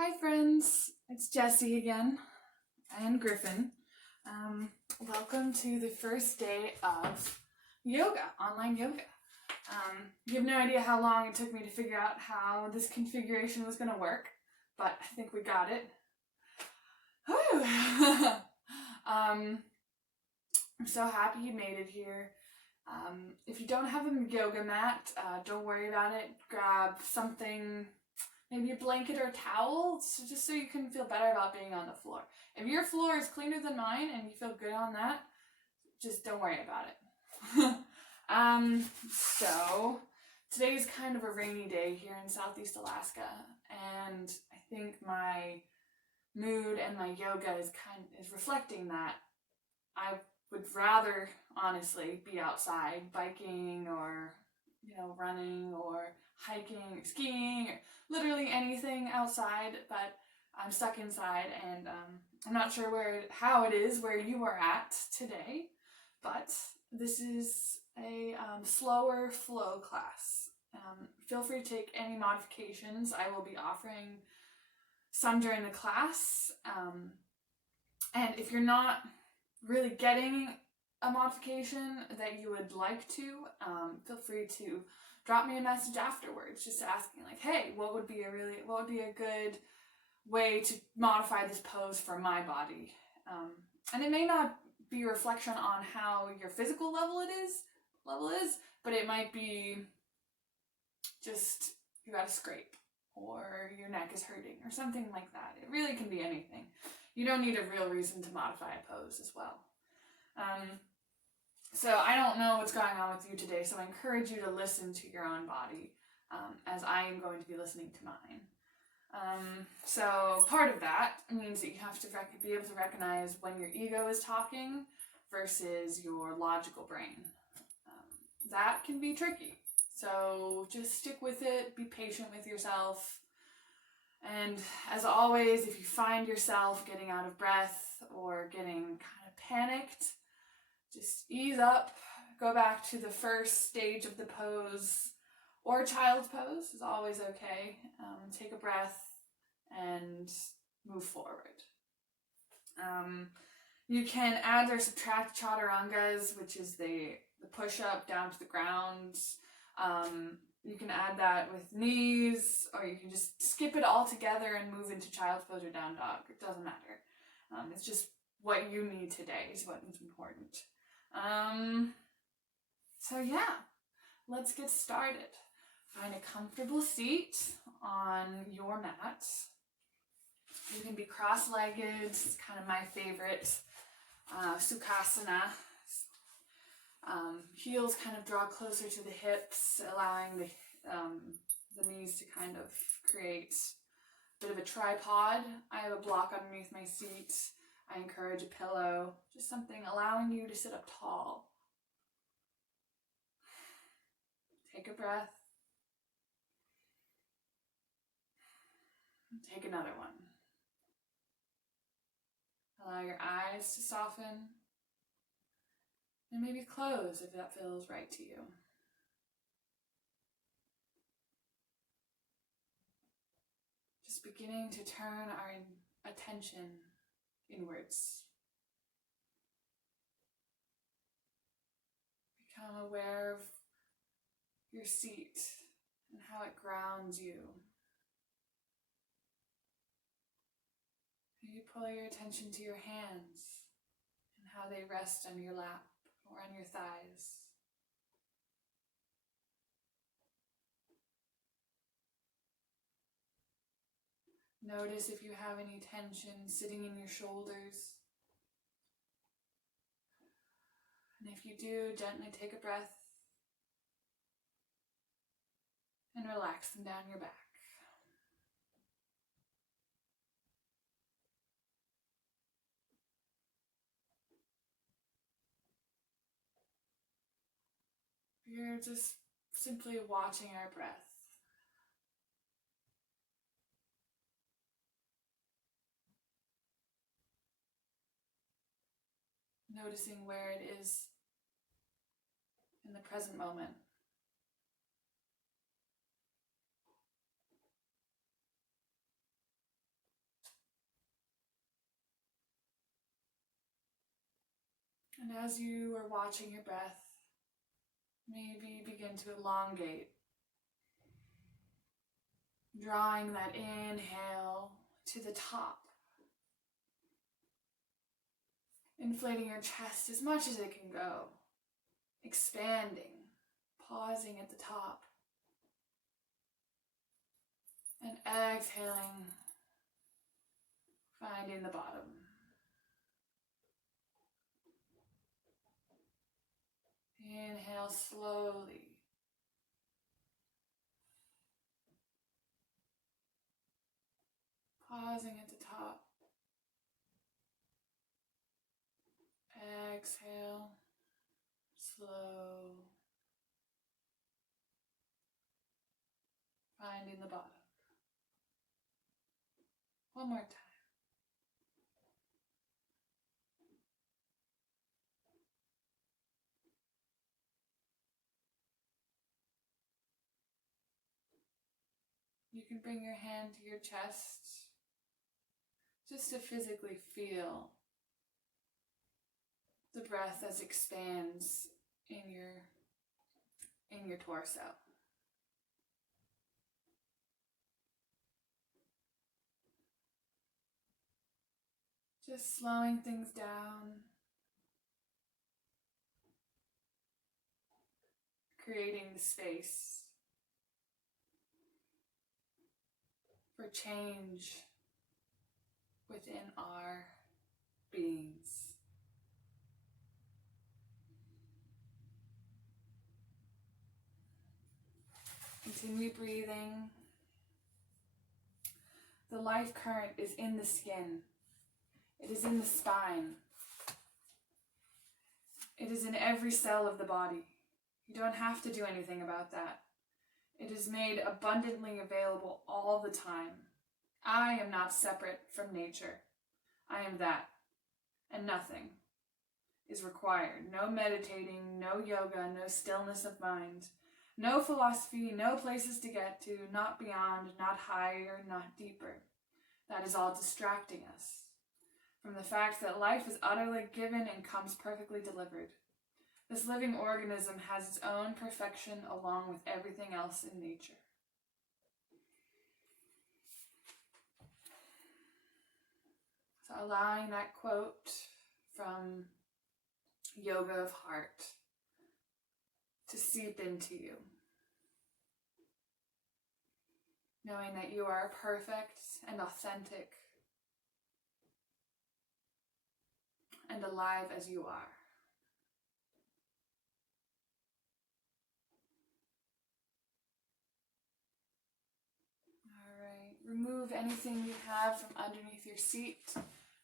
Hi friends, it's Jessie again, and Griffin. Welcome to the first day of yoga, online yoga. You have no idea how long it took me to figure out how this configuration was going to work, but I think we got it. I'm so happy you made it here. If you don't have a yoga mat, don't worry about it. Grab something, maybe a blanket or a towel, just so you can feel better about being on the floor. If your floor is cleaner than mine and you feel good on that, just don't worry about it. So today's kind of a rainy day here in Southeast Alaska, and I think my mood and my yoga is reflecting that. I would rather honestly be outside biking or running or hiking or skiing or literally anything outside, but I'm stuck inside, and I'm not sure how it is where you are at today, but this is a slower flow class. Feel free to take any modifications. I will be offering some during the class, and if you're not really getting a modification that you would like to, feel free to drop me a message afterwards, just asking like, hey, what would be a good way to modify this pose for my body? And it may not be a reflection on how your physical level is, but it might be just you got a scrape or your neck is hurting or something like that. It really can be anything. You don't need a real reason to modify a pose as well. So I don't know what's going on with you today, so I encourage you to listen to your own body, as I am going to be listening to mine. So part of that means that you have to be able to recognize when your ego is talking versus your logical brain. That can be tricky, so just stick with it, be patient with yourself, and as always, if you find yourself getting out of breath or getting kind of panicked, just ease up, go back to the first stage of the pose, or child's pose is always okay. Take a breath and move forward. You can add or subtract chaturangas, which is the push-up down to the ground. You can add that with knees, or you can just skip it all together and move into child's pose or down dog. It doesn't matter. It's just what you need today is what is important. So yeah, let's get started. Find a comfortable seat on your mat. You can be cross-legged. It's kind of my favorite. Sukhasana. Heels kind of draw closer to the hips, allowing the knees to kind of create a bit of a tripod. I have a block underneath my seat. I encourage a pillow, just something allowing you to sit up tall. Take a breath. Take another one. Allow your eyes to soften, and maybe close if that feels right to you. Just beginning to turn our attention inwards. Become aware of your seat and how it grounds you. You pull your attention to your hands and how they rest on your lap or on your thighs. Notice if you have any tension sitting in your shoulders. And if you do, gently take a breath and relax them down your back. We're just simply watching our breath. Noticing where it is in the present moment. And as you are watching your breath, maybe begin to elongate, drawing that inhale to the top, inflating your chest as much as it can go, expanding, pausing at the top, and exhaling, finding the bottom. Inhale slowly. Pausing at the top. Exhale, slow. Finding the bottom. One more time. You can bring your hand to your chest just to physically feel the breath as it expands in your torso. Just slowing things down, creating the space for change within our beings. Continue breathing. The life current is in the skin. It is in the spine. It is in every cell of the body. You don't have to do anything about that. It is made abundantly available all the time. I am not separate from nature. I am that, and nothing is required. No meditating, no yoga, no stillness of mind, no philosophy, no places to get to, not beyond, not higher, not deeper. That is all distracting us from the fact that life is utterly given and comes perfectly delivered. This living organism has its own perfection along with everything else in nature. So allowing that quote from Yoga of Heart to seep into you. Knowing that you are perfect and authentic and alive as you are. Alright, remove anything you have from underneath your seat.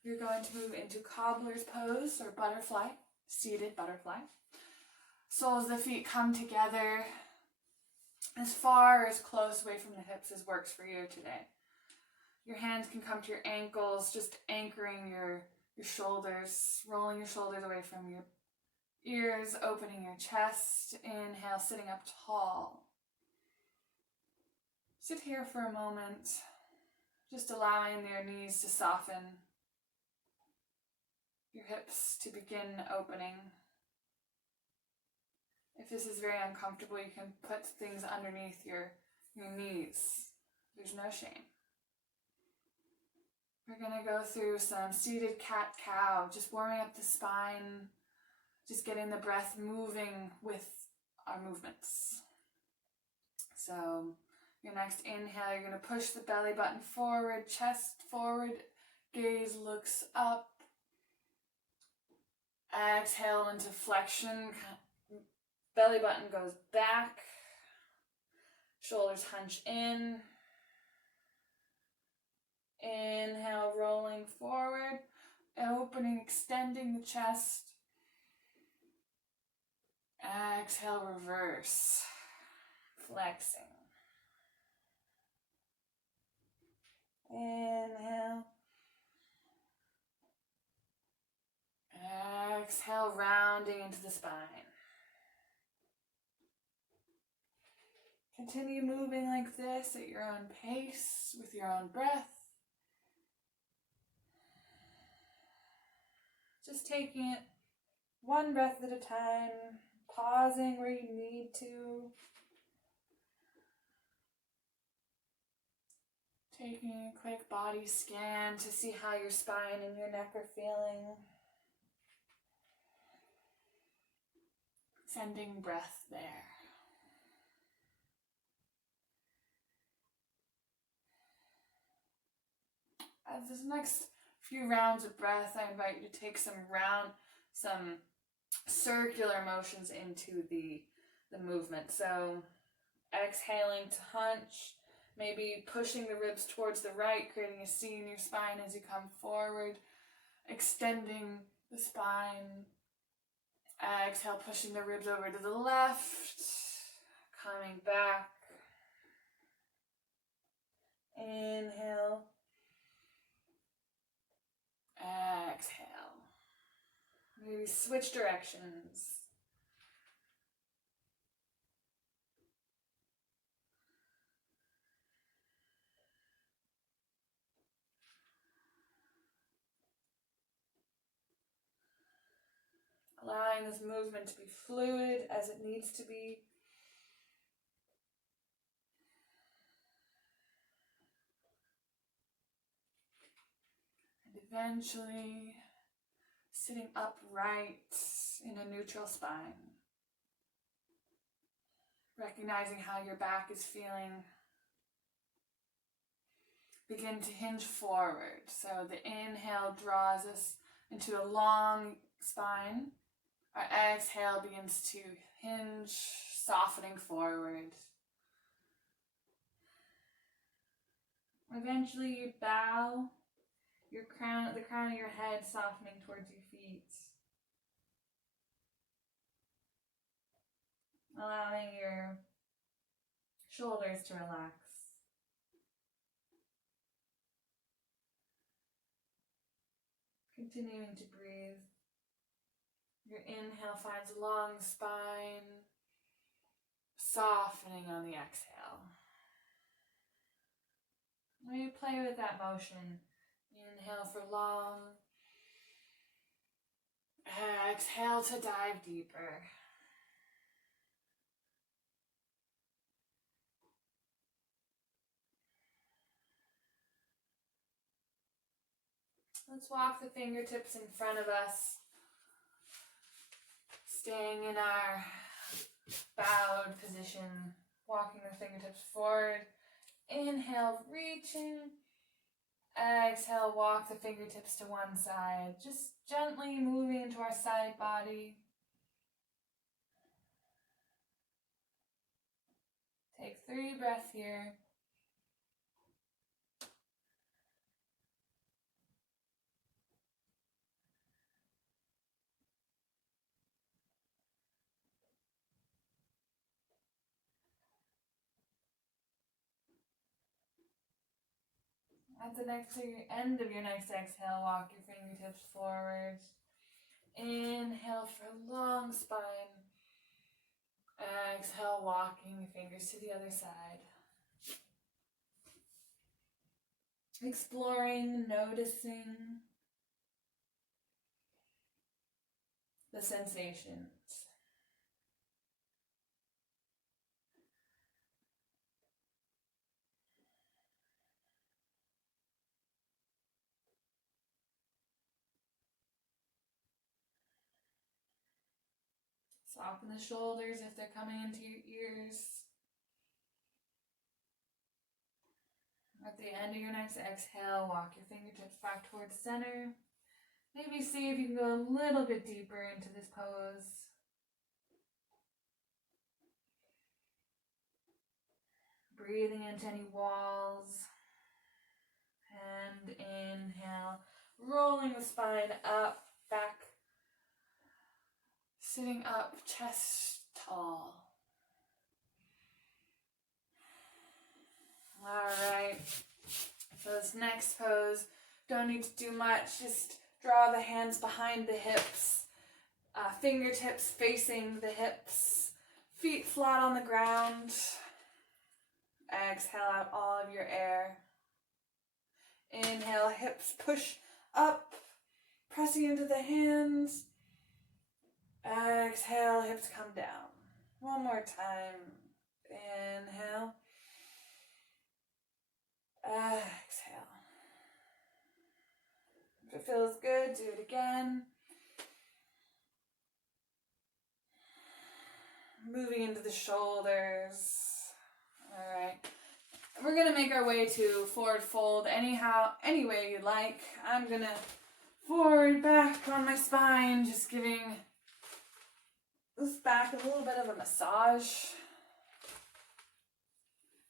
You're going to move into cobbler's pose or butterfly, seated butterfly. Soles of the feet come together as far as close away from the hips as works for you today. Your hands can come to your ankles, just anchoring your shoulders, rolling your shoulders away from your ears, opening your chest. Inhale, sitting up tall. Sit here for a moment, just allowing your knees to soften, your hips to begin opening. If this is very uncomfortable, you can put things underneath your knees. There's no shame. We're going to go through some seated cat-cow, just warming up the spine, just getting the breath moving with our movements. So your next inhale, you're going to push the belly button forward, chest forward, gaze looks up. Exhale into flexion, belly button goes back, shoulders hunch in. Inhale, rolling forward, opening, extending the chest. Exhale, reverse, flexing. Inhale. Exhale, rounding into the spine. Continue moving like this at your own pace, with your own breath. Just taking it one breath at a time, pausing where you need to. Taking a quick body scan to see how your spine and your neck are feeling. Sending breath there. As this next few rounds of breath, I invite you to take some circular motions into the movement. So exhaling to hunch, maybe pushing the ribs towards the right, creating a C in your spine as you come forward, extending the spine. Exhale, pushing the ribs over to the left, coming back. Inhale. Exhale. Maybe switch directions. Allowing this movement to be fluid as it needs to be. And eventually sitting upright in a neutral spine. Recognizing how your back is feeling. Begin to hinge forward. So the inhale draws us into a long spine. Our exhale begins to hinge, softening forward. Eventually you bow, the crown of your head softening towards your feet. Allowing your shoulders to relax. Continuing to breathe. Your inhale finds a long spine, softening on the exhale. Maybe play with that motion. Inhale for long. Exhale to dive deeper. Let's walk the fingertips in front of us, staying in our bowed position, walking the fingertips forward. Inhale, reaching. Exhale, walk the fingertips to one side, just gently moving into our side body. Take 3 breaths here. At the end of your next exhale, walk your fingertips forward. Inhale for a long spine. Exhale, walking your fingers to the other side. Exploring, noticing the sensations. Soften the shoulders if they're coming into your ears. At the end of your next exhale, walk your fingertips back towards center. Maybe see if you can go a little bit deeper into this pose. Breathing into any walls. And inhale, rolling the spine up, back. Sitting up, chest tall. Alright, so this next pose, don't need to do much, just draw the hands behind the hips, fingertips facing the hips, feet flat on the ground. Exhale out all of your air. Inhale, hips push up, pressing into the hands. Exhale, hips come down. One more time. Inhale. Exhale. If it feels good, do it again. Moving into the shoulders. All right. We're going to make our way to forward fold any way you'd like. I'm going to forward, back on my spine, just giving this back a little bit of a massage.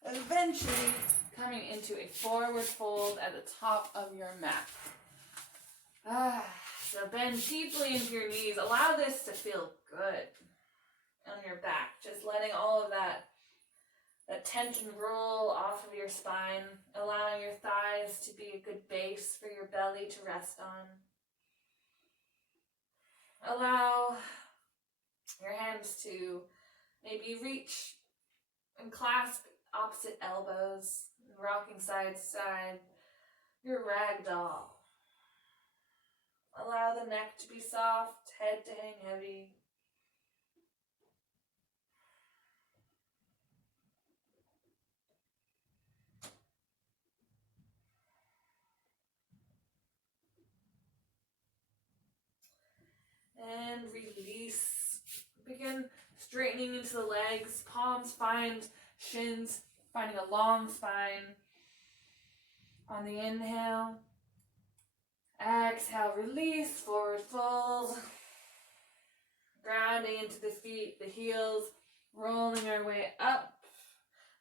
Eventually coming into a forward fold at the top of your mat. So bend deeply into your knees. Allow this to feel good on your back. Just letting all of that tension roll off of your spine, allowing your thighs to be a good base for your belly to rest on. Allow your hands to maybe reach and clasp opposite elbows, rocking side to side, your ragdoll. Allow the neck to be soft, head to hang heavy. And release. Begin straightening into the legs. Palms find shins, finding a long spine. On the inhale. Exhale, release, forward fold. Grounding into the feet, the heels, rolling our way up.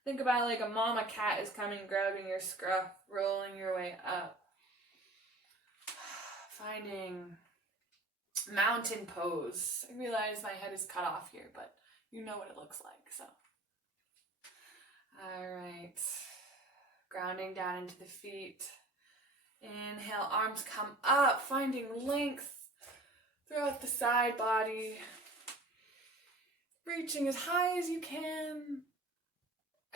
Think about like a mama cat is coming, grabbing your scruff, rolling your way up. Finding mountain pose. I realize my head is cut off here, but you know what it looks like, so. Alright. Grounding down into the feet. Inhale, arms come up, finding length throughout the side body. Reaching as high as you can.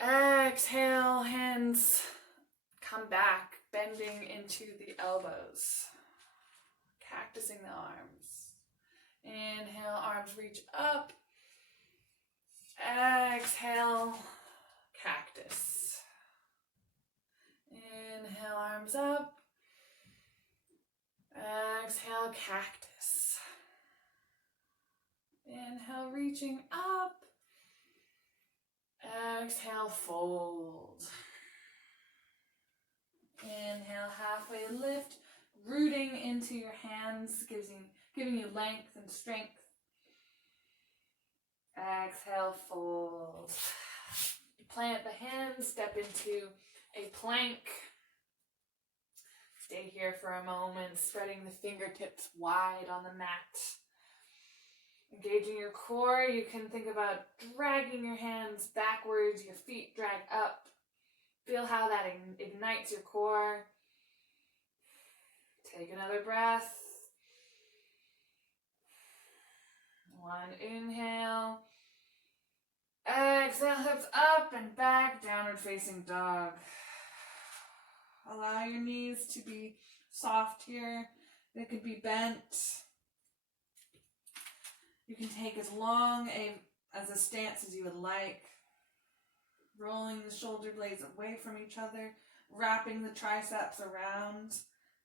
Exhale, hands come back, bending into the elbows. Cactusing the arms. Inhale, arms reach up. Exhale, cactus. Inhale, arms up. Exhale, cactus. Inhale, reaching up. Exhale, fold. Inhale, halfway lift, rooting into your hands, giving you length and strength. Exhale, fold. Plant the hands, step into a plank. Stay here for a moment, spreading the fingertips wide on the mat. Engaging your core, you can think about dragging your hands backwards, your feet drag up. Feel how that ignites your core. Take another breath. One inhale. Exhale, hips up and back, downward facing dog. Allow your knees to be soft here. They could be bent. You can take as long as a stance as you would like. Rolling the shoulder blades away from each other. Wrapping the triceps around,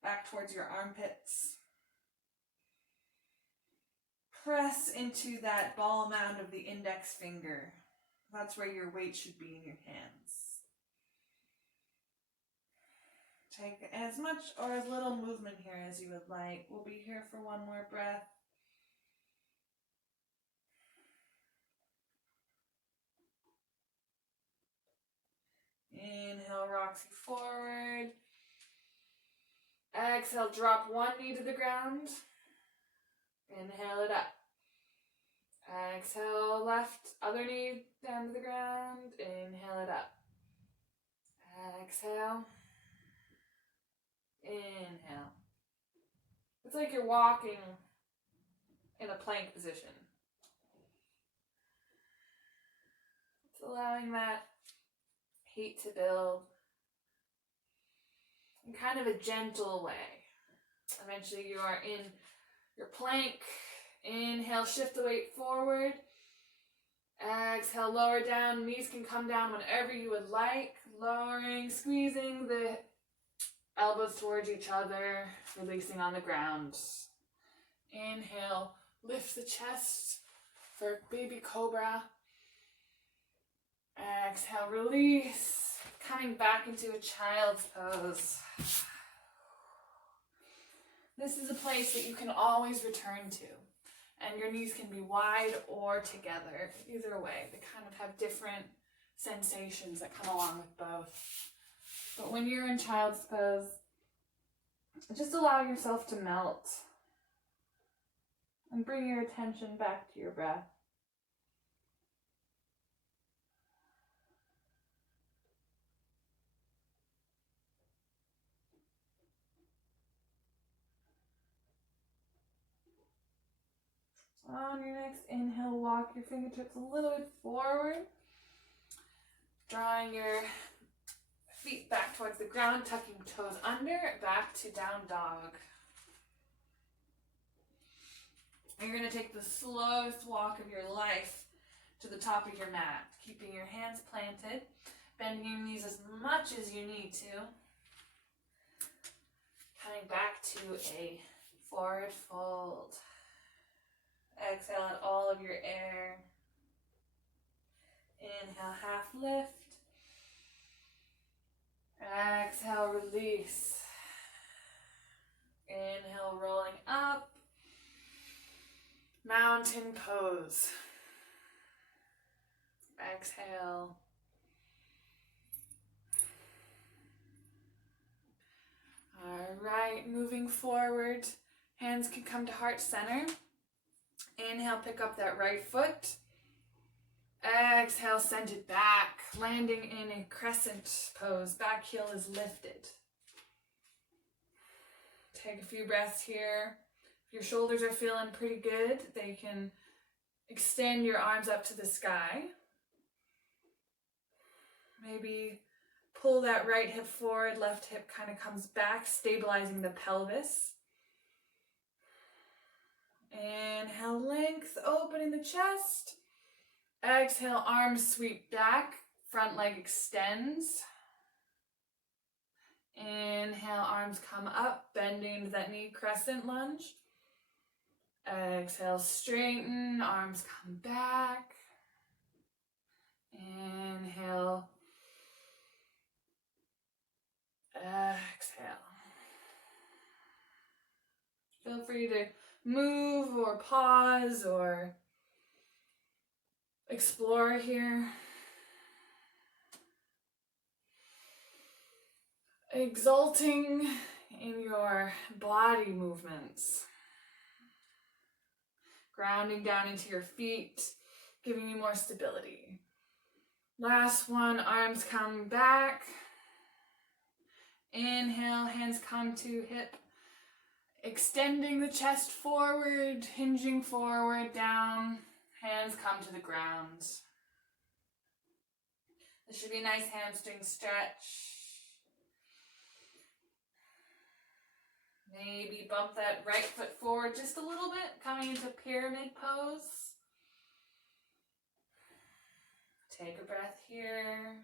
back towards your armpits. Press into that ball mound of the index finger. That's where your weight should be in your hands. Take as much or as little movement here as you would like. We'll be here for one more breath. Inhale, rocks you forward. Exhale, drop one knee to the ground. Inhale it up. Exhale, left, other knee down to the ground. Inhale it up. Exhale. Inhale. It's like you're walking in a plank position. It's allowing that heat to build in kind of a gentle way. Eventually you are in your plank, Inhale, shift the weight forward. Exhale, lower down. Knees can come down whenever you would like. Lowering, squeezing the elbows towards each other, releasing on the ground. Inhale, lift the chest for baby cobra. Exhale, release, coming back into a child's pose. This is a place that you can always return to, and your knees can be wide or together. Either way, they kind of have different sensations that come along with both. But when you're in child's pose, just allow yourself to melt and bring your attention back to your breath. On your next inhale, walk your fingertips a little bit forward, drawing your feet back towards the ground, tucking toes under, back to down dog. You're going to take the slowest walk of your life to the top of your mat, keeping your hands planted, bending your knees as much as you need to. Coming back to a forward fold. Exhale out all of your air. Inhale, half lift. Exhale, release. Inhale, rolling up. Mountain pose. Exhale. All right, moving forward. Hands can come to heart center. Inhale, pick up that right foot. Exhale, send it back, landing in a crescent pose. Back heel is lifted. Take a few breaths here. If your shoulders are feeling pretty good, they can extend your arms up to the sky. Maybe pull that right hip forward, left hip kind of comes back, stabilizing the pelvis. Inhale, length, opening the chest. Exhale, arms sweep back, front leg extends. Inhale, arms come up, bending into that knee crescent lunge. Exhale, straighten, arms come back. Inhale. Exhale. Feel free to move or pause or explore here. Exulting in your body movements. Grounding down into your feet, giving you more stability. Last one, arms come back. Inhale, hands come to hip. Extending the chest forward, hinging forward, down. Hands come to the ground. This should be a nice hamstring stretch. Maybe bump that right foot forward just a little bit, coming into pyramid pose. Take a breath here.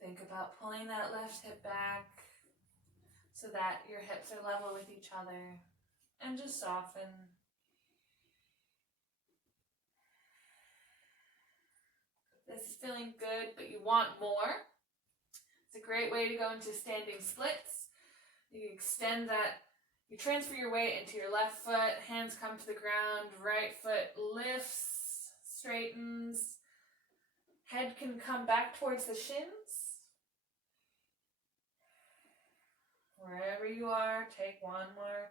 Think about pulling that left hip back so that your hips are level with each other, and just soften. This is feeling good, but you want more. It's a great way to go into standing splits. You extend that, you transfer your weight into your left foot, hands come to the ground, right foot lifts, straightens, head can come back towards the shins. Wherever you are, take one more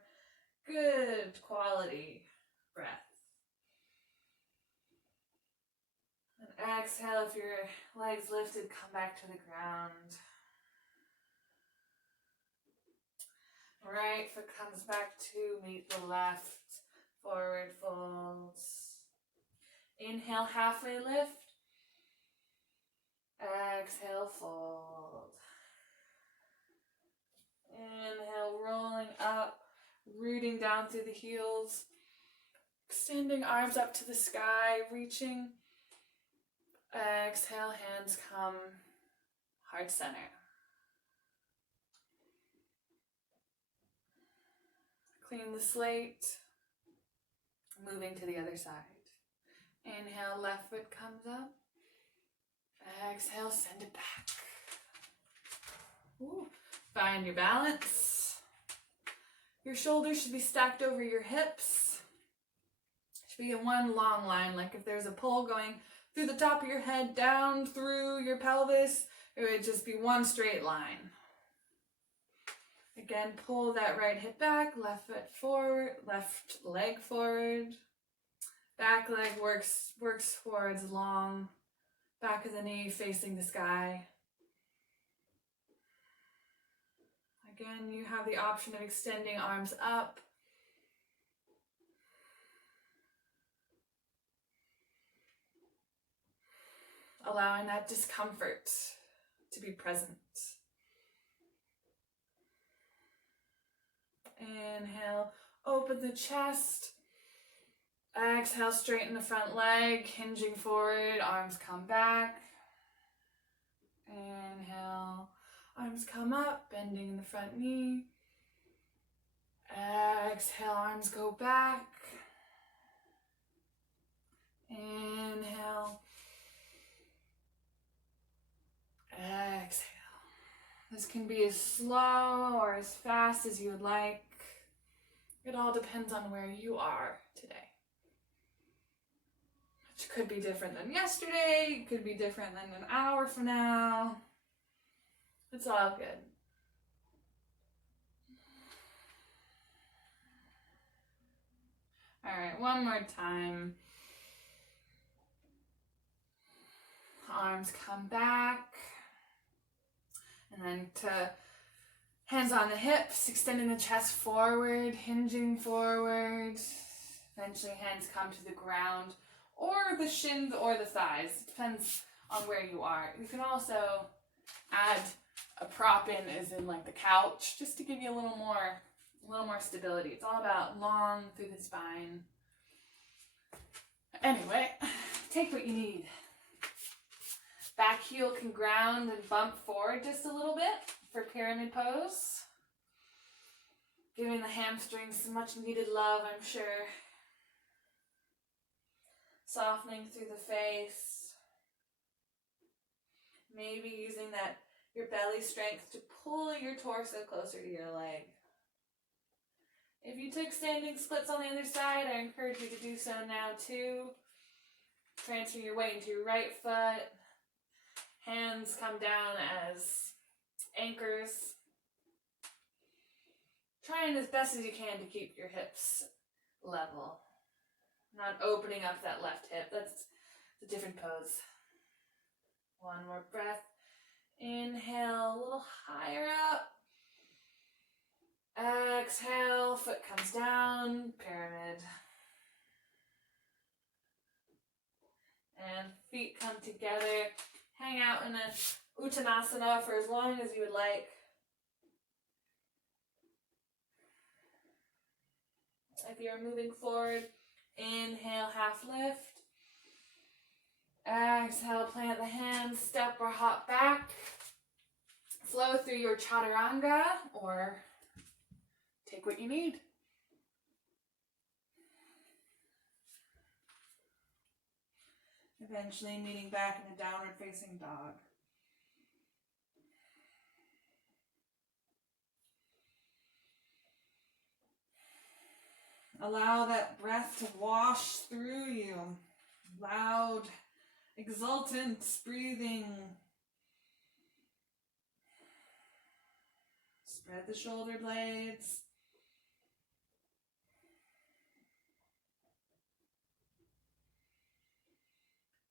good quality breath. And exhale, if your legs lifted, come back to the ground. Right foot comes back to meet the left, forward folds. Inhale, halfway lift. Exhale, fold. Inhale, roll rooting down through the heels. Extending arms up to the sky, reaching. Exhale, hands come heart center. Clean the slate. Moving to the other side. Inhale, left foot comes up. Exhale, send it back. Ooh. Find your balance. Your shoulders should be stacked over your hips. Should be in one long line, like if there's a pole going through the top of your head, down through your pelvis, it would just be one straight line. Again, pull that right hip back, left foot forward, left leg forward. Back leg works towards long, back of the knee facing the sky. Again, you have the option of extending arms up. Allowing that discomfort to be present. Inhale, open the chest. Exhale, straighten the front leg, hinging forward, arms come back. Inhale, arms come up, bending the front knee. Exhale, arms go back. Inhale. Exhale. This can be as slow or as fast as you would like. It all depends on where you are today. Which could be different than yesterday, it could be different than an hour from now. It's all good. All right, one more time. Arms come back. And then to hands on the hips, extending the chest forward, hinging forward. Eventually hands come to the ground or the shins or the thighs. It depends on where you are. You can also add a prop in, as in like the couch, just to give you a little more stability. It's all about long through the spine. Anyway, take what you need. Back heel can ground and bump forward just a little bit for pyramid pose. Giving the hamstrings some much needed love, I'm sure. Softening through the face. Maybe using your belly strength to pull your torso closer to your leg. If you took standing splits on the other side, I encourage you to do so now too. Transfer your weight into your right foot. Hands come down as anchors. Trying as best as you can to keep your hips level. Not opening up that left hip. That's a different pose. One more breath. Inhale, a little higher up. Exhale, foot comes down, pyramid. And feet come together. Hang out in a Uttanasana for as long as you would like. If you're moving forward, inhale, half lift. Exhale, plant the hands, step or hop back. Flow through your chaturanga or take what you need. Eventually meeting back in a downward facing dog. Allow that breath to wash through you. Loud, exultant breathing. Spread the shoulder blades.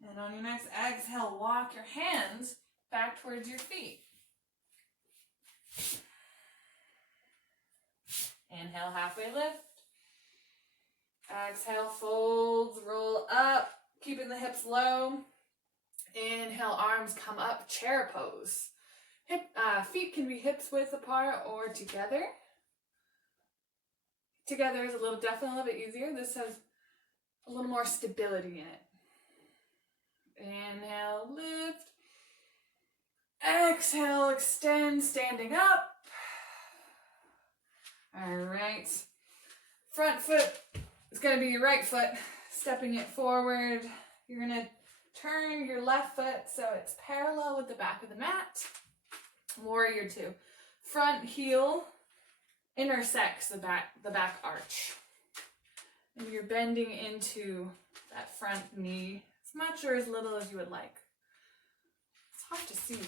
And on your next exhale, walk your hands back towards your feet. Inhale, halfway lift. Exhale, folds, roll up, keeping the hips low. Inhale, arms come up, chair pose. Feet can be hips width apart or together. together is definitely a little bit easier. This has a little more stability in it. Inhale, lift. Exhale, extend, standing up. All right. Front foot is going to be your right foot, stepping it forward. You're going to turn your left foot so it's parallel with the back of the mat. Warrior two. Front heel intersects the back arch. And you're bending into that front knee as much or as little as you would like. It's hard to see.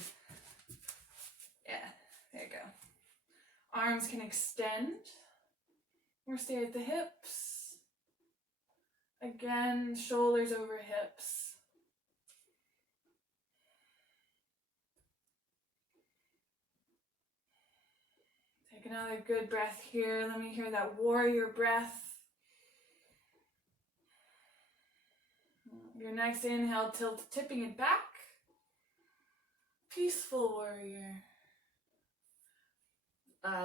Yeah, there you go. Arms can extend or stay at the hips. Again, shoulders over hips. Take another good breath here. Let me hear that warrior breath. Your next inhale, tipping it back. Peaceful warrior.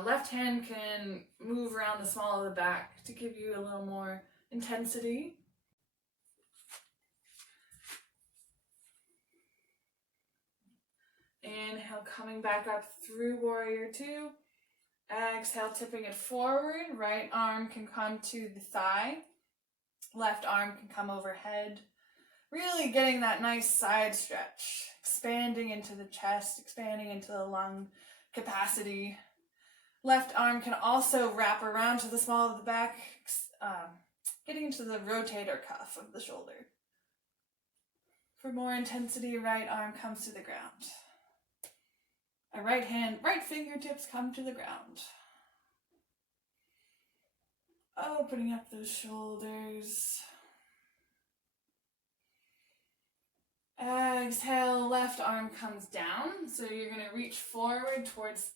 Left hand can move around the small of the back to give you a little more intensity. Inhale, coming back up through warrior two. Exhale, tipping it forward. Right arm can come to the thigh. Left arm can come overhead. Really getting that nice side stretch. Expanding into the chest, expanding into the lung capacity. Left arm can also wrap around to the small of the back, getting into the rotator cuff of the shoulder. For more intensity, right arm comes to the ground. Right fingertips come to the ground. Opening up those shoulders. Exhale, left arm comes down. So you're going to reach forward towards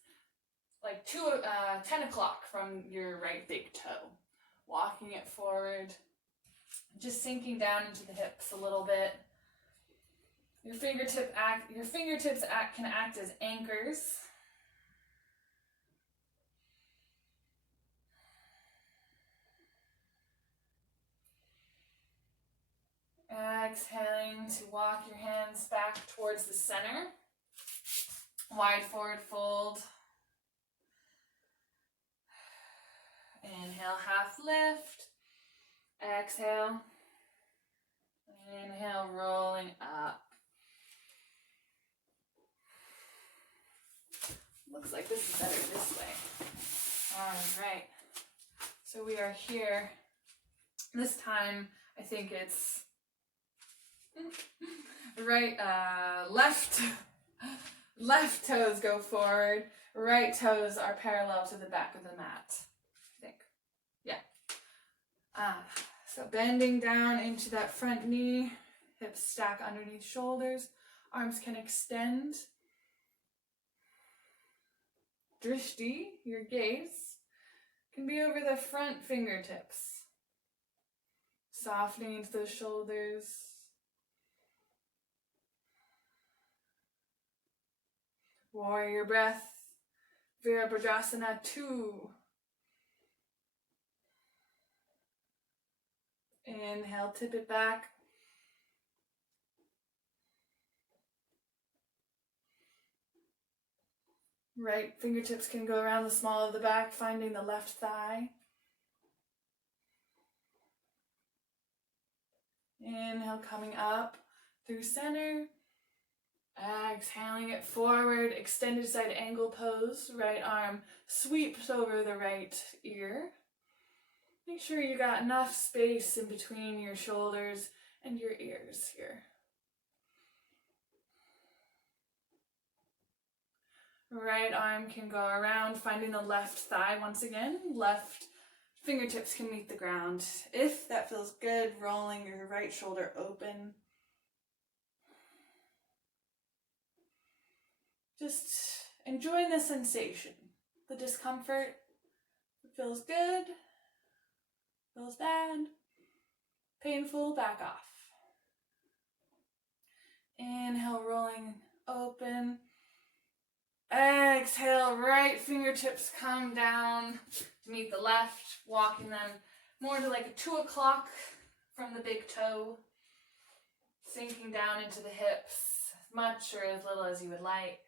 like 10 o'clock from your right big toe. Walking it forward. Just sinking down into the hips a little bit. Your fingertips can act as anchors. Exhaling to walk your hands back towards the center. Wide forward fold. Inhale, half lift. Exhale. Inhale, rolling up. Looks like this is better this way. All right. So we are here. This time, I think it's right, left toes go forward. Right toes are parallel to the back of the mat. I think. Yeah. So bending down into that front knee. Hips stack underneath shoulders. Arms can extend. Drishti, your gaze, can be over the front fingertips. Softening into those shoulders. Warrior breath. Virabhadrasana 2. Inhale, tip it back. Right fingertips can go around the small of the back, finding the left thigh. Inhale, coming up through center. Exhaling it forward, extended side angle pose. Right arm sweeps over the right ear. Make sure you got enough space in between your shoulders and your ears here. Right arm can go around, finding the left thigh once again. Left fingertips can meet the ground. If that feels good, rolling your right shoulder open. Just enjoying the sensation, the discomfort. It feels good, feels bad, painful, back off. Inhale, rolling open. Exhale, right fingertips come down to meet the left, walking them more to like a 2 o'clock from the big toe, sinking down into the hips, as much or as little as you would like.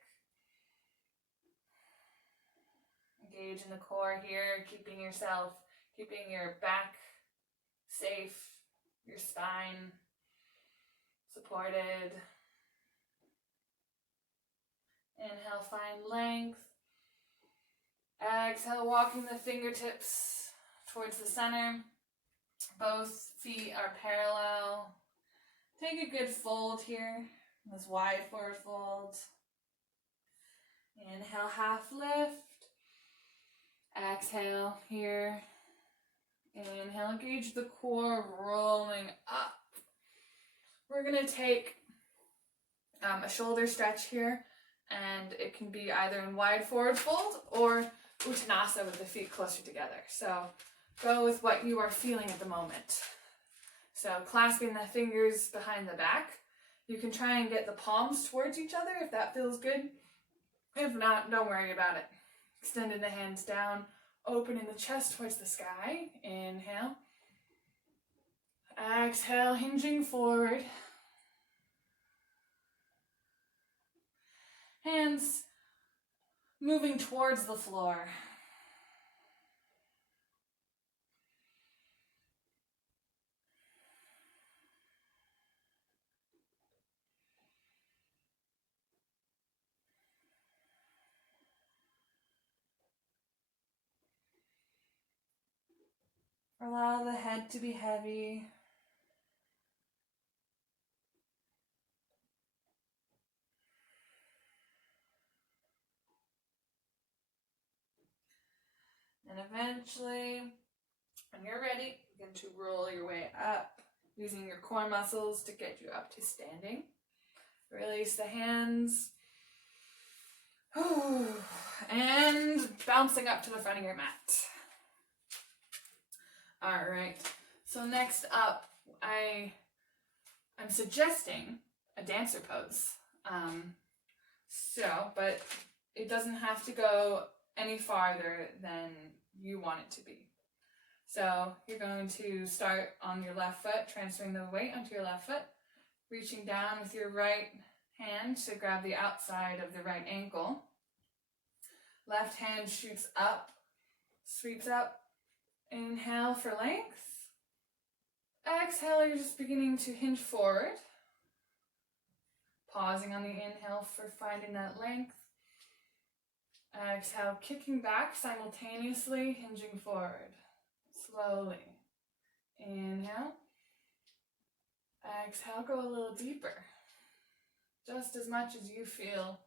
Engage in the core here, keeping your back safe, your spine supported. Inhale, find length. Exhale, walking the fingertips towards the center. Both feet are parallel. Take a good fold here, this wide forward fold. Inhale, half lift. Exhale here. Inhale, engage the core, rolling up. We're going to take a shoulder stretch here, and it can be either in wide forward fold or Uttanasana with the feet closer together. So go with what you are feeling at the moment. So clasping the fingers behind the back. You can try and get the palms towards each other if that feels good. If not, don't worry about it. Extending the hands down, opening the chest towards the sky. Inhale. Exhale, hinging forward. Hands moving towards the floor. Allow the head to be heavy. And eventually, when you're ready, begin to roll your way up, using your core muscles to get you up to standing. Release the hands. And bouncing up to the front of your mat. Alright, so next up, I'm suggesting a dancer pose. But it doesn't have to go any farther than you want it to be. So you're going to start on your left foot, transferring the weight onto your left foot, reaching down with your right hand to grab the outside of the right ankle. Left hand shoots up, sweeps up. Inhale for length. Exhale, you're just beginning to hinge forward. Pausing on the inhale for finding that length. Exhale, kicking back simultaneously, hinging forward. Slowly. Inhale. Exhale, go a little deeper. Just as much as you feel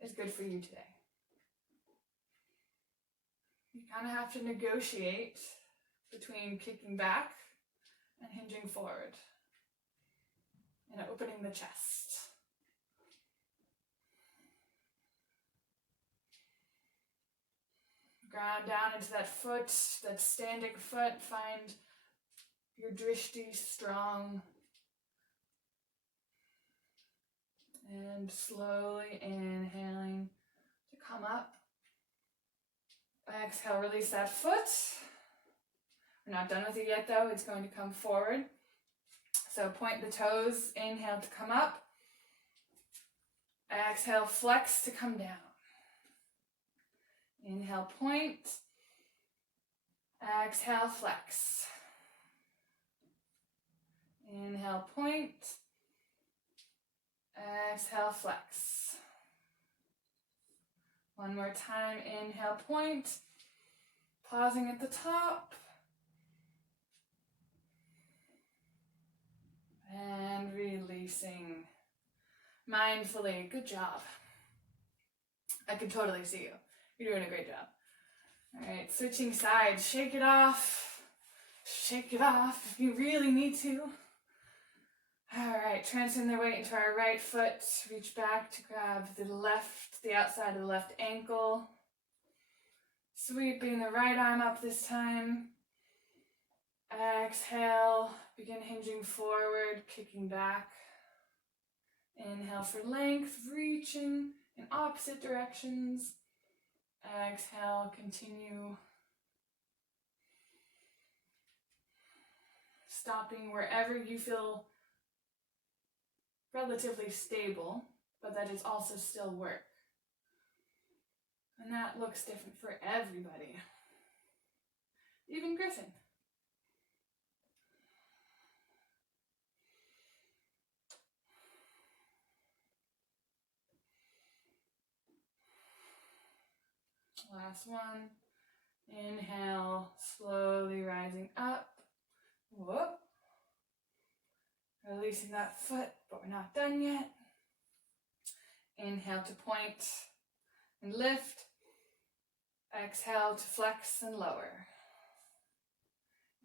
is good for you today. You kind of have to negotiate between kicking back and hinging forward and opening the chest. Ground down into that foot, that standing foot. Find your drishti strong. And slowly inhaling to come up. Exhale, release that foot. We're not done with it yet though, it's going to come forward. So point the toes, inhale to come up. Exhale, flex to come down. Inhale, point. Exhale, flex. Inhale, point. Exhale, flex. One more time, inhale, point. Pausing at the top. And releasing. Mindfully, good job. I can totally see you. You're doing a great job. Alright, switching sides. Shake it off. Shake it off if you really need to. Alright, transferring their weight into our right foot. Reach back to grab the outside of the left ankle. Sweeping the right arm up this time. Exhale, begin hinging forward, kicking back. Inhale for length, reaching. in opposite directions. Exhale, continue. Stopping wherever you feel relatively stable, but that is also still work. And that looks different for everybody. Even Griffin. Last one. Inhale, slowly rising up. Whoop. Releasing that foot, but we're not done yet. Inhale to point and lift. Exhale to flex and lower.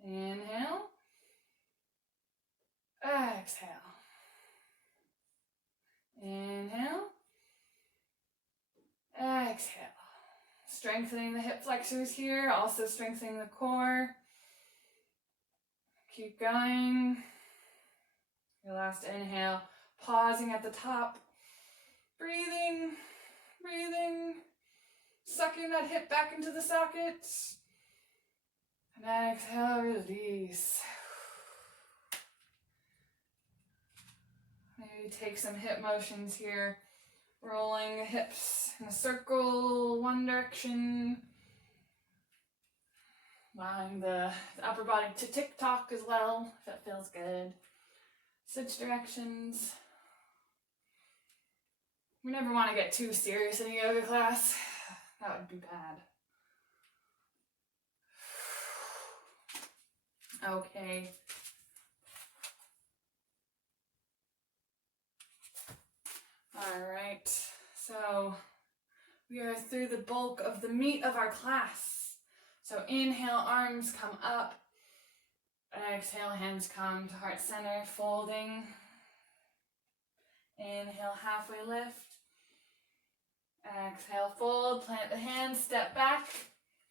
Inhale. Exhale. Inhale. Exhale. Strengthening the hip flexors here, also strengthening the core. Keep going. Your last inhale, pausing at the top. Breathing, breathing. Sucking that hip back into the socket. And exhale, release. Maybe take some hip motions here. Rolling the hips in a circle, one direction. Allowing the upper body to tick-tock as well, if it feels good. Switch directions. We never want to get too serious in a yoga class. That would be bad. Okay. Alright, so we are through the bulk of the meat of our class. So inhale, arms come up. Exhale, hands come to heart center, folding. Inhale, halfway lift. Exhale, fold, plant the hands, step back.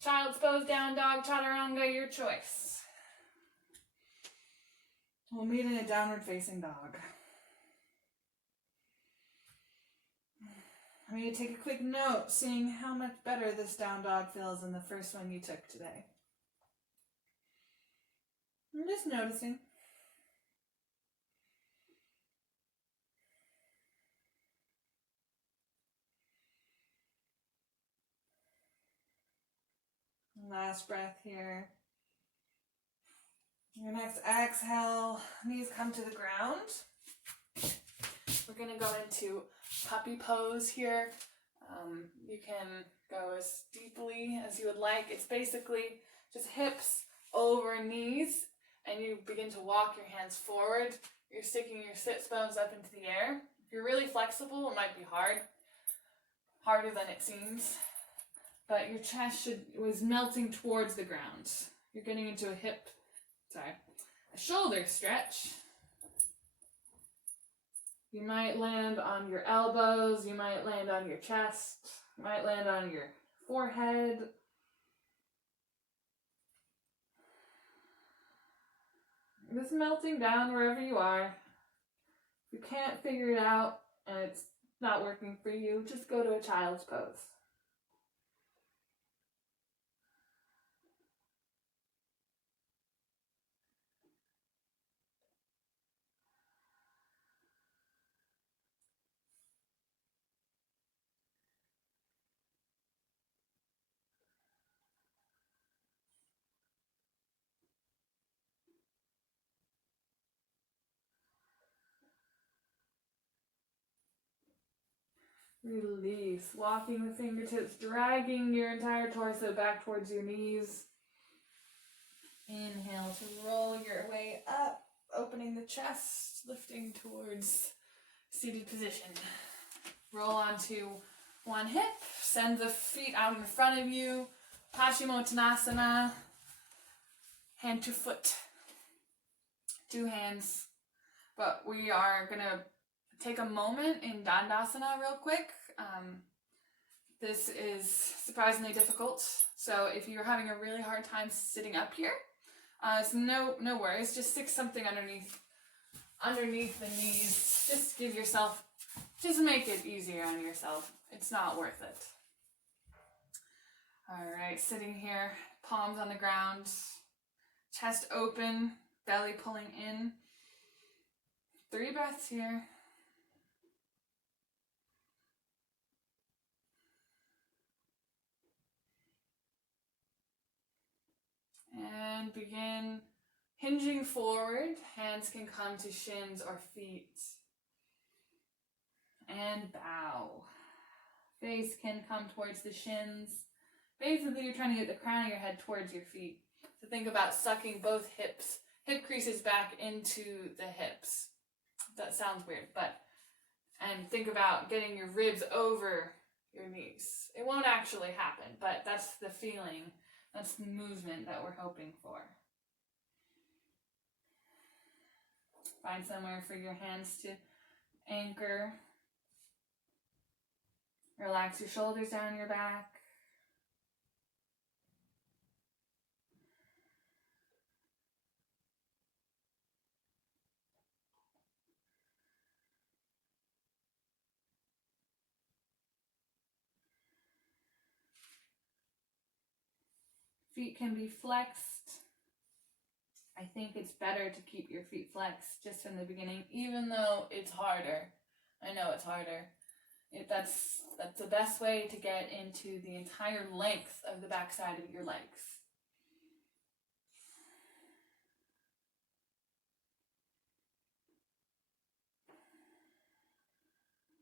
Child's pose, down dog, chaturanga, your choice. We'll meet in a downward facing dog. I'm going to take a quick note, seeing how much better this down dog feels than the first one you took today. I'm just noticing. Last breath here. Your next exhale, knees come to the ground. We're going to go into puppy pose here. You can go as deeply as you would like. It's basically just hips over knees, and you begin to walk your hands forward. You're sticking your sits bones up into the air. If you're really flexible, it might be harder than it seems, but your chest was melting towards the ground. You're getting into a shoulder stretch. You might land on your elbows, you might land on your chest, you might land on your forehead. Just melting down wherever you are. If you can't figure it out and it's not working for you, just go to a child's pose. Release, walking the fingertips, dragging your entire torso back towards your knees. Inhale to roll your way up, opening the chest, lifting towards seated position. Roll onto one hip, send the feet out in front of you, Paschimottanasana, hand to foot, two hands. But we are going to take a moment in Dandasana real quick. This is surprisingly difficult, so if you're having a really hard time sitting up here, so no worries. Just stick something underneath the knees. Just give yourself just make it easier on yourself. It's not worth it. Alright, sitting here, palms on the ground, chest open, belly pulling in. 3 breaths here. And begin hinging forward. Hands can come to shins or feet. And bow. Face can come towards the shins. Basically, you're trying to get the crown of your head towards your feet. So think about sucking both hip creases back into the hips. That sounds weird, and think about getting your ribs over your knees. It won't actually happen, but that's the feeling. That's the movement that we're hoping for. Find somewhere for your hands to anchor. Relax your shoulders down your back. Feet can be flexed. I think it's better to keep your feet flexed just in the beginning, even though it's harder. I know it's harder. That's the best way to get into the entire length of the backside of your legs.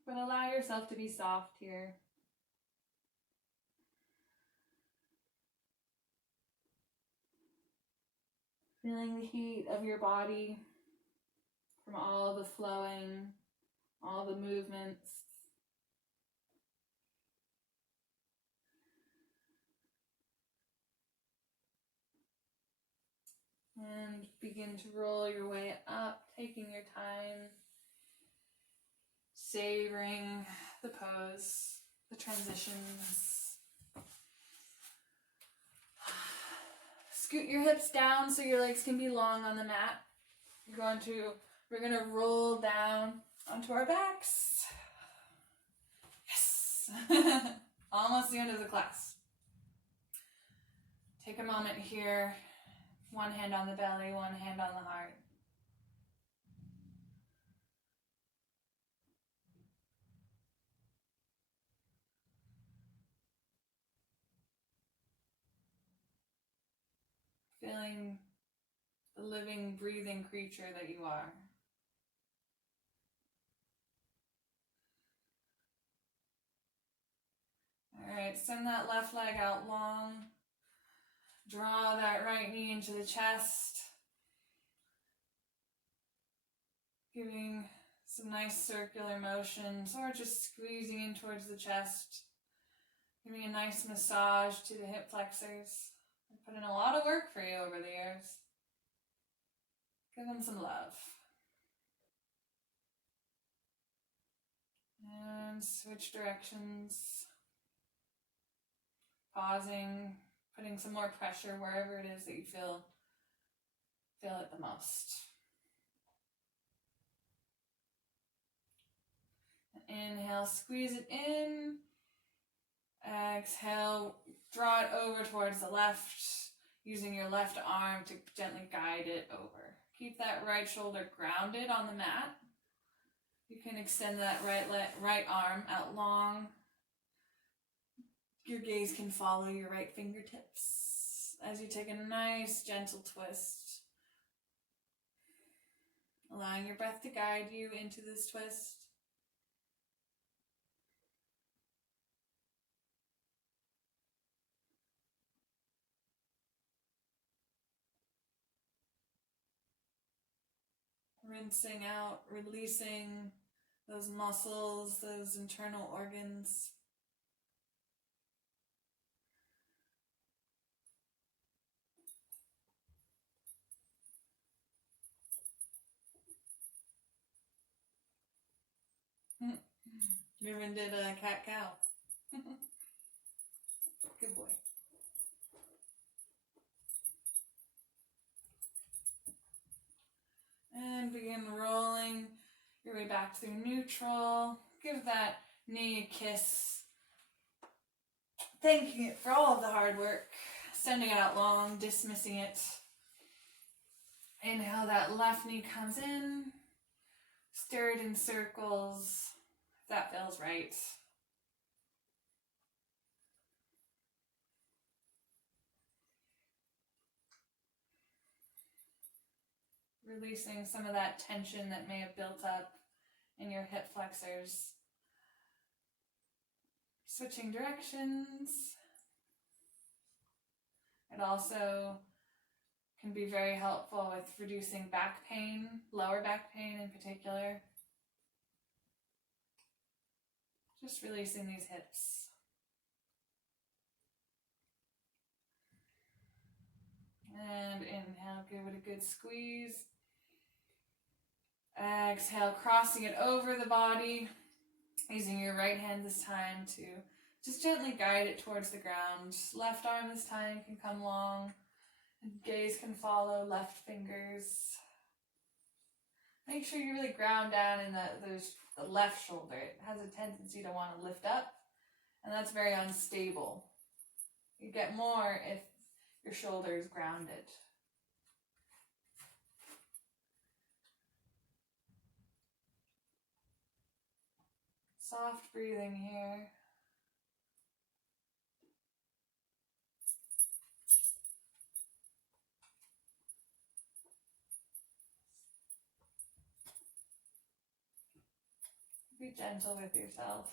But allow yourself to be soft here. Feeling the heat of your body from all the flowing, all the movements. And begin to roll your way up, taking your time, savoring the pose, the transitions. Scoot your hips down so your legs can be long on the mat. We're gonna roll down onto our backs. Yes! Almost the end of the class. Take a moment here. One hand on the belly, one hand on the heart. Feeling the living, breathing creature that you are. Alright, send that left leg out long. Draw that right knee into the chest. Giving some nice circular motions, or just squeezing in towards the chest. Giving a nice massage to the hip flexors. I put in a lot of work for you over the years. Give them some love. And switch directions. Pausing, putting some more pressure wherever it is that you feel it the most. Inhale, squeeze it in. Exhale, draw it over towards the left, using your left arm to gently guide it over. Keep that right shoulder grounded on the mat. You can extend that right arm out long. Your gaze can follow your right fingertips as you take a nice gentle twist. Allowing your breath to guide you into this twist. Rinsing out, releasing those muscles, those internal organs. You even did a cat-cow. Good boy. And begin rolling your way back through neutral. Give that knee a kiss. Thanking it for all of the hard work. Sending it out long, dismissing it. Inhale, that left knee comes in. Stir it in circles. If that feels right. Releasing some of that tension that may have built up in your hip flexors. Switching directions. It also can be very helpful with reducing back pain, lower back pain in particular. Just releasing these hips. And inhale, give it a good squeeze. Exhale, crossing it over the body. Using your right hand this time to just gently guide it towards the ground. Left arm this time can come long. Gaze can follow left fingers. Make sure you really ground down in the left shoulder. It has a tendency to want to lift up, and that's very unstable. You get more if your shoulder is grounded. Soft breathing here. Be gentle with yourself.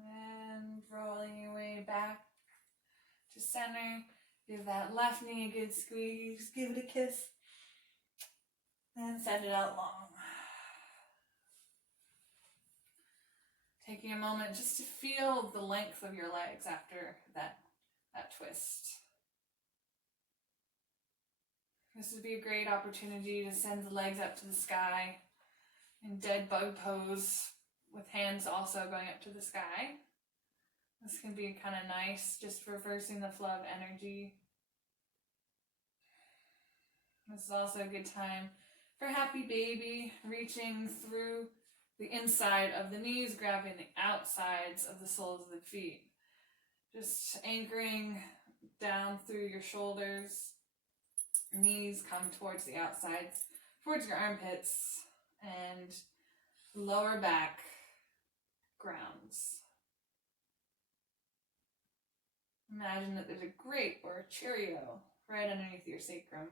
And rolling your way back to center. Give that left knee a good squeeze. Give it a kiss. And send it out long. Taking a moment just to feel the length of your legs after that twist. This would be a great opportunity to send the legs up to the sky in dead bug pose, with hands also going up to the sky. This can be kind of nice, just reversing the flow of energy. This is also a good time for happy baby, reaching through the inside of the knees, grabbing the outsides of the soles of the feet. Just anchoring down through your shoulders. Knees come towards the outsides, towards your armpits, and lower back grounds. Imagine that there's a grape or a Cheerio right underneath your sacrum.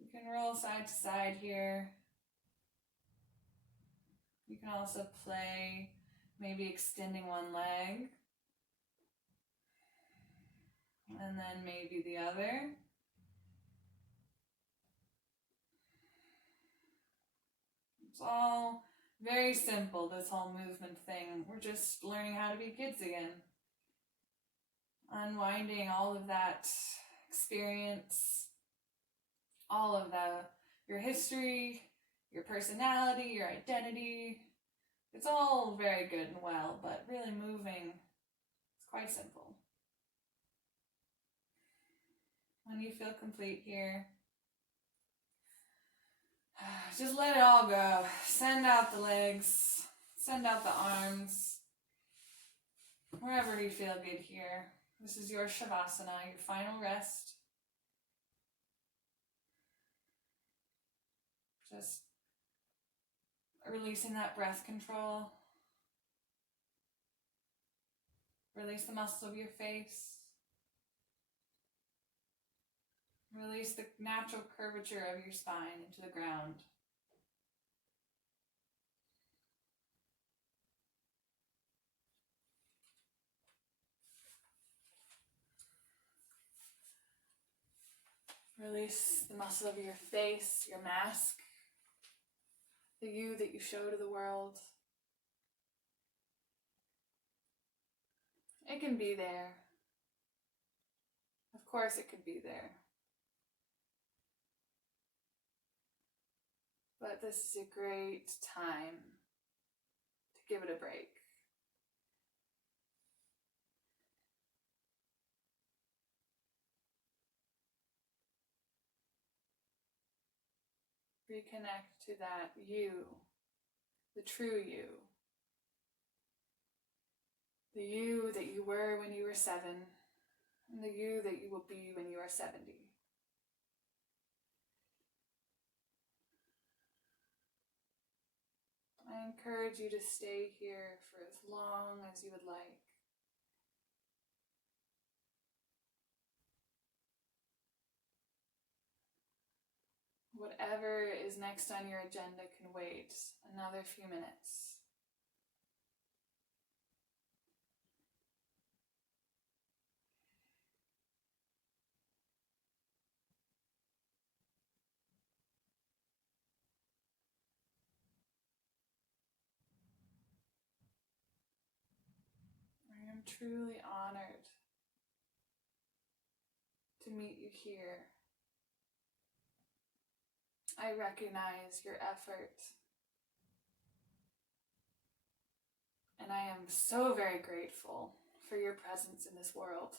You can roll side to side here. You can also play, maybe extending one leg, and then maybe the other. It's all very simple, this whole movement thing. We're just learning how to be kids again. Unwinding all of that experience, all of your history, your personality, your identity. It's all very good and well, but really moving is quite simple. When you feel complete here, just let it all go. Send out the legs, send out the arms, wherever you feel good here. This is your Shavasana, your final rest. Just releasing that breath control. Release the muscles of your face. Release the natural curvature of your spine into the ground. Release the muscle of your face, your mask, the you that you show to the world. It can be there. Of course it could be there. But this is a great time to give it a break. Reconnect to that you, the true you. The you that you were when you were 7, and the you that you will be when you are 70. I encourage you to stay here for as long as you would like. Whatever is next on your agenda can wait another few minutes. I am truly honored to meet you here. I recognize your effort, and I am so very grateful for your presence in this world.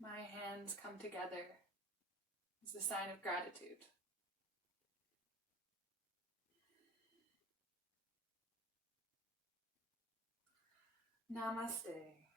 My hands come together as a sign of gratitude. Namaste.